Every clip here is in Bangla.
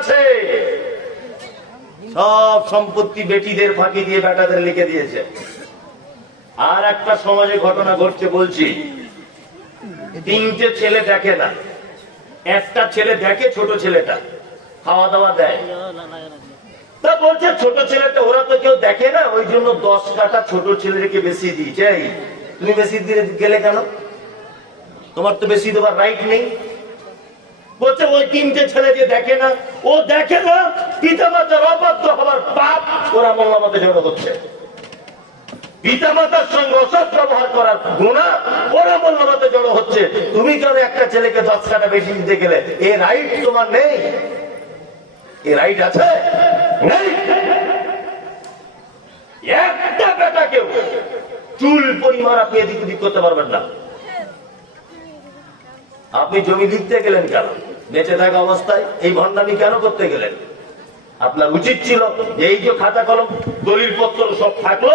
আছে। সব সম্পত্তি বেটিদের ফাঁকি দিয়ে বেটাদের লিখে দিয়েছে। আর একটা সমাজে ঘটনা ঘটছে বলছি। তিনটে ছেলে দেখে না। একটা ছেলে দেখে, ছোট ছেলেটা। খাওয়া দাওয়া দেয়। তা বলছে, ছোট ছেলেটা ওরা তো কেউ দেখে না, ওই জন্য দশ কাটা ছোট ছেলেকে বেশি দিয়েছে। তুমি বেশি দিয়ে গেলে কেন? তোমার তো বেশি দেওয়ার রাইট নেই। বলছে, ওই তিনটে ছেলে যে দেখে না ও দেখে না পিতা মাতার অবাধ্য হবার পাপ ওরা জড়ো হচ্ছে। সঙ্গে ব্যবহার করার গুণা ওরা জড়ো হচ্ছে। তুমি কেন একটা ছেলেকে দশ কাটা বেশি দিতে গেলে? এ রাইট তোমার নেই। এ রাইট আছে? নেই। একটা চুল পরিমাণ আপনি এদিক ওদিক করতে পারবেন না। আপনি জমি লিখতে গেলেন কেন? বেঁচে থাকা অবস্থায় এই ভণ্ডামি কেন করতে গেলেন? আপনার উচিত ছিল এই যে খাতা কলম, দলিল পত্র সব থাকল,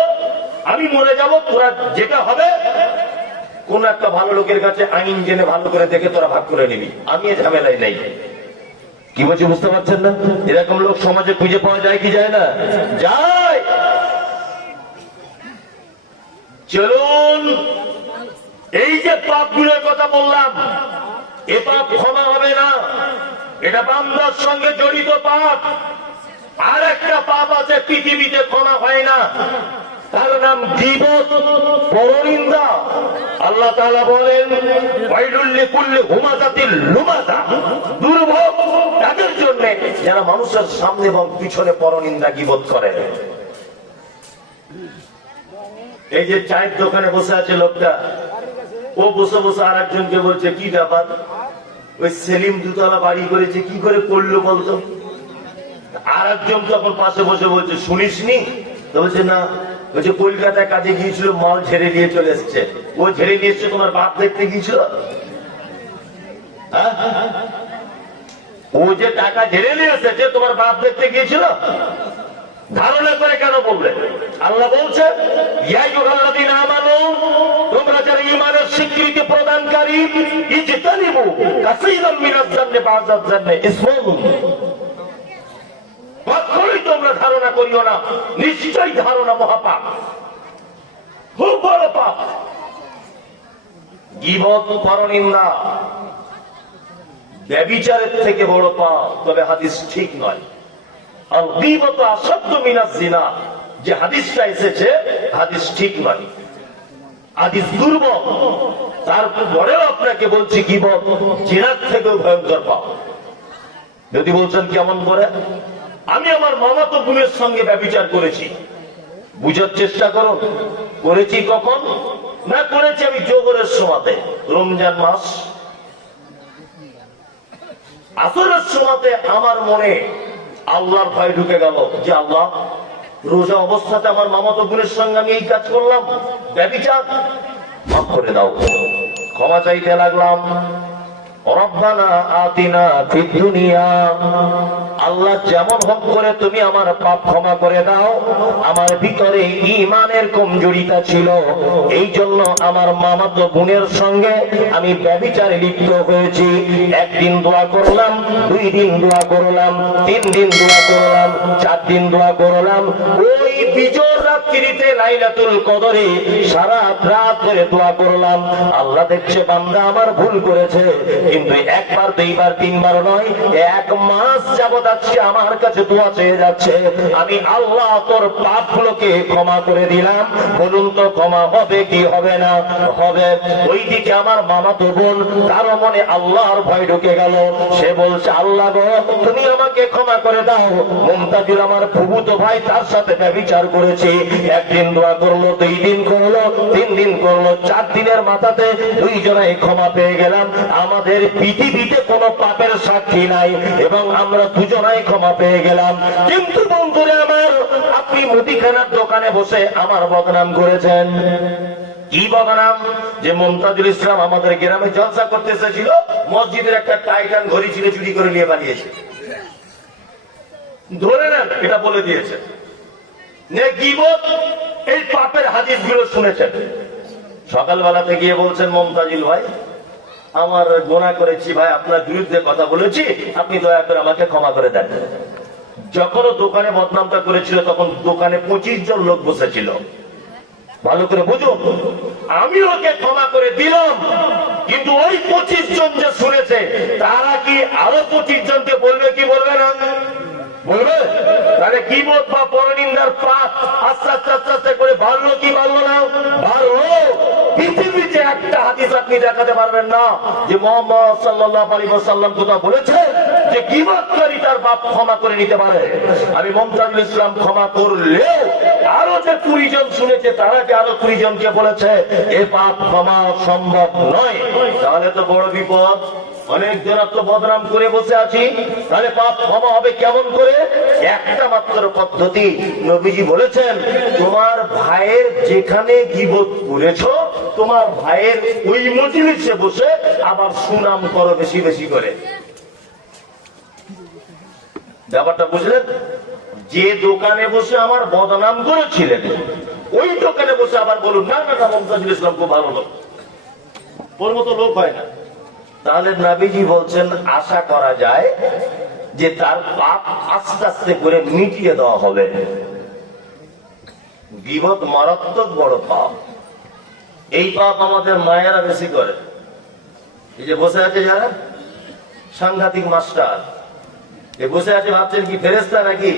আমি মরে যাব, তোরা যেটা হবে, কোন একটা ভালো লোকের কাছে আইন জেনে ভালো করে দেখে তোরা ভাগ করে নিবি। আমি ঝামেলায় নেই। কি বলছি, বুঝতে পারছেন না? এরকম লোক সমাজে খুঁজে পাওয়া যায় কি যায় না? যায়! চলুন, এই যে পাপগুলোর কথা বললাম, এ পাপ ক্ষমা হবে না। এটা বান্দার সঙ্গে জড়িত পাপ। আর একটা পাপ আছে, পৃথিবীতে ক্ষমা হয় না। তার নাম জীবত পরনিন্দা। আল্লাহ তাআলা বলেন ওয়াইলুল্লি কুল্লি হুমাজাতিল লুমাজা দুর্ভোগ তাদের জন্য যারা মানুষের সামনে এবং পিছনে পরনিন্দা গীবত করে। এই যে চায়ের দোকানে বসে আছে লোকটা, ও বসে বসে আর একজনকে বলছে, কি ব্যাপার? ওই সেলিম দুতলা বাড়ি করেছে, কি করে করল বলতো? আর একজন তখন পাশে বসে বলছে, শুনিসনি? তো বলছে, না। বলছে কলকাতায় কাজে গিয়েছিল, মাল ঝেড়ে নিয়ে চলে এসছে। ও ঝেড়ে নিয়ে এসছে, তোমার বাপ দেখতে গিয়েছিল? হ্যাঁ? ও যে টাকা ঝেড়ে নিয়ে এসেছে, তোমার বাপ দেখতে গিয়েছিল? ধারণা করে কেন বললে আল্লাহ বলছে ইয়া আইয়ুহাল্লাযীনা আমানু ঈমানের স্বীকৃতি প্রদানকারী মিনাজ কখনোই তোমরা ধারণা করিও না, নিশ্চয়ই ধারণা মহাপাপ। খুব বড় পাপ। গীবত, পরনিন্দা, ব্যবিচারের থেকে বড় পাপ, তবে হাদিস ঠিক নয়। আর গীবত মিনাজ জিনা, যে হাদিসটা এসেছে, হাদিস ঠিক নয়। হাদিস দুর্বল। তারপরেও আপনাকে বলছি গীবত জিনার থেকেও ভয়ঙ্কর পাপ। যদি বলছেন কেমন করে? আমি আমার মামাতো বোনের সঙ্গে ব্যবচার করেছি। বুঝার চেষ্টা করুন। করেছি কখন? না করেছি আমি জোহরের সময়তে, রমজান মাস। আসরের সময়তে আমার মনে আল্লাহর ভয় ঢুকে গেল যে আল্লাহ রোজা অবস্থাতে আমার মামাতো বোনের সঙ্গে আমি এই কাজ করলাম। ব্যবচার। মাফ করে দাও। ক্ষমা চাইতে লাগলাম। আল্লাহ যেমন হোক করে তুমি আমার পাপ ক্ষমা করে দাও, আমার ভিতরে ইমানের কমজোরিতা ছিল। এই জন্য আমার মামাতো বোনের সঙ্গে আমি ব্যবিচারে লিপ্ত হয়েছি। একদিন দোয়া করলাম, দুই দিন দোয়া করলাম, তিন দিন দোয়া করলাম, চার দিন দোয়া করলাম। ওই বিজোর রাত্রিতে লাইলাতুল কদরে সারা রাত ধরে দোয়া করলাম। আল্লাহ দেখছে বান্দা আমার ভুল করেছে কিন্তু একবার, দুইবার তিনবার নয়, এক মাস যাবত আজকে আমার কাছে দোয়া চেয়ে যাচ্ছে। আমি আল্লাহ তোর পাপগুলোকে ক্ষমা করে দিলাম। বলুন তো ক্ষমা হবে কি হবে না? হবে। ওইদিকে আমার মামা তো বোন, তারও মনে আল্লাহর ভয় ঢুকে গেল। সে বলছে, আল্লাহ গো, তুমি আমাকে ক্ষমা করে দাও। মমতাজুর আমার ফুবুতো ভাই তার সাথে ব্যবচার করেছি। একদিন দোয়া করল, দুই দিন করল, তিন দিন করল, চার দিনের মাথাতে দুইজনাই ক্ষমা পেয়ে গেলাম। আমাদের পৃথিবীতে কোনো পাপের সাক্ষী নাই এবং আমরা দুজনাই ক্ষমা পেয়ে গেলাম। কিন্তু বন্ধুরে আমার, আপনি মুদিখানার দোকানে বসে আমার বদনাম করেছেন। কি বদনাম? যে মমতাজুল ইসলাম আমাদের গ্রামে জলসা করতে এসেছিল, মসজিদের একটা টাইটান ঘড়ি ছিল চুরি করে নিয়ে বানিয়েছে ধরে নেন, এটা বলে দিয়েছে। এই পাপের হাদিসগুলো শুনেছেন। সকালবেলাতে গিয়ে বলছেন, মমতাজিল ভাই আমার গোনা করেছি ভাই, আপনার বিরুদ্ধে কথা বলেছি, আপনি দয়া করে আমাকে ক্ষমা করে দেন। যখন দোকানে বদনামটা করেছিল, তখন দোকানে পঁচিশ জন লোক বসেছিল। ভালো করে বুঝুন, আমি ওকে ক্ষমা করে দিলাম, কিন্তু ওই পঁচিশ জন যে শুনেছে, তারা কি আরও পঁচিশ জনকে বলবে, কি বলবে না? বলবে? তাহলে কি বোধ বা পরনিন্দার পাপ আস্তে আস্তে আস্তে আস্তে করে বাড়লো কি বাড়লো না? বাড়লো। পৃথিবীতে একটা হাদিস আপনি দেখাতে পারবেন না যে মোহাম্মদ সাল্লাহ আলী সাল্লাম কোথাও বলেছে যে কিমতকারী তার বাপ ক্ষমা করে নিতে পারে? আমি ইসলাম ক্ষমা আরও যে কুড়ি জন শুনেছে তারা যে আরও কুড়ি জনকে বলেছে? এ পাপ ক্ষমা সম্ভব নয়। তাহলে তো বড় বিপদ। অনেক জন তো বদনাম করে বসে আছি। তাহলে পাপ ক্ষমা হবে কেমন করে? একটা মাত্র পদ্ধতি নবীজি বলেছেন, তোমার ভাইয়ের যেখানে গিবত করেছ তোমার ভাইয়ের ওই মজলিসে বসে আবার সুনাম করো বেশি বেশি করে। ব্যাপারটা বুঝলেন? যে দোকানে বসে আমার বদনাম করেছিলেন, ওই দোকানে বসে আবার বলুন, না না না, মমতাজুল ইসলাম খুব ভালো লোক। ওর মতো লোক হয় না। তাহলে নাবিজি বলছেন, আশা করা যায় যে তার পাপ আস্তে আস্তে করে মিটিয়ে দেওয়া হবে। বিপদ মারাত্মক বড় পাপ। এই পাপ আমাদের মায়েরা বেশি করে। এই যে বসে আছে যারা? সাংঘাতিক মাস্টার। এ বসে আছে ভাবছেন কি ফেরেস্তা নাকি?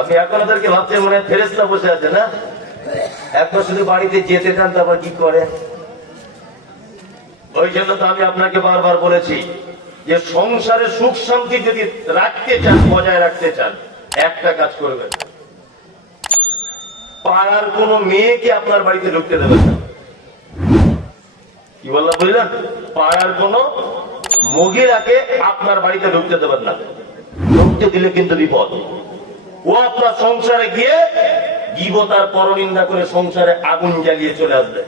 আপনি এখন ওদেরকে ভাবছেন মনে হয় ফেরেস্তা বসে আছে না? একবার শুধু বাড়িতে যেতে চান তারপর কি করে? ওই জন্য তো আমি আপনাকে বারবার বলেছি যে সংসারে সুখ শান্তি যদি রাখতে চান বজায় রাখতে চান একটা কাজ করবেন পাড়ার কোন মেয়েকে আপনার বাড়িতে ঢুকতে দেবেন না। কি বললাম বুঝলেন পাড়ার কোন মহিলাকে আপনার বাড়িতে ঢুকতে দেবেন না। ঢুকতে দিলে কিন্তু বিপদ। ও আপনার সংসারে গিয়ে গিবতার পরনিন্দা করে সংসারে আগুন জ্বালিয়ে চলে আসবে।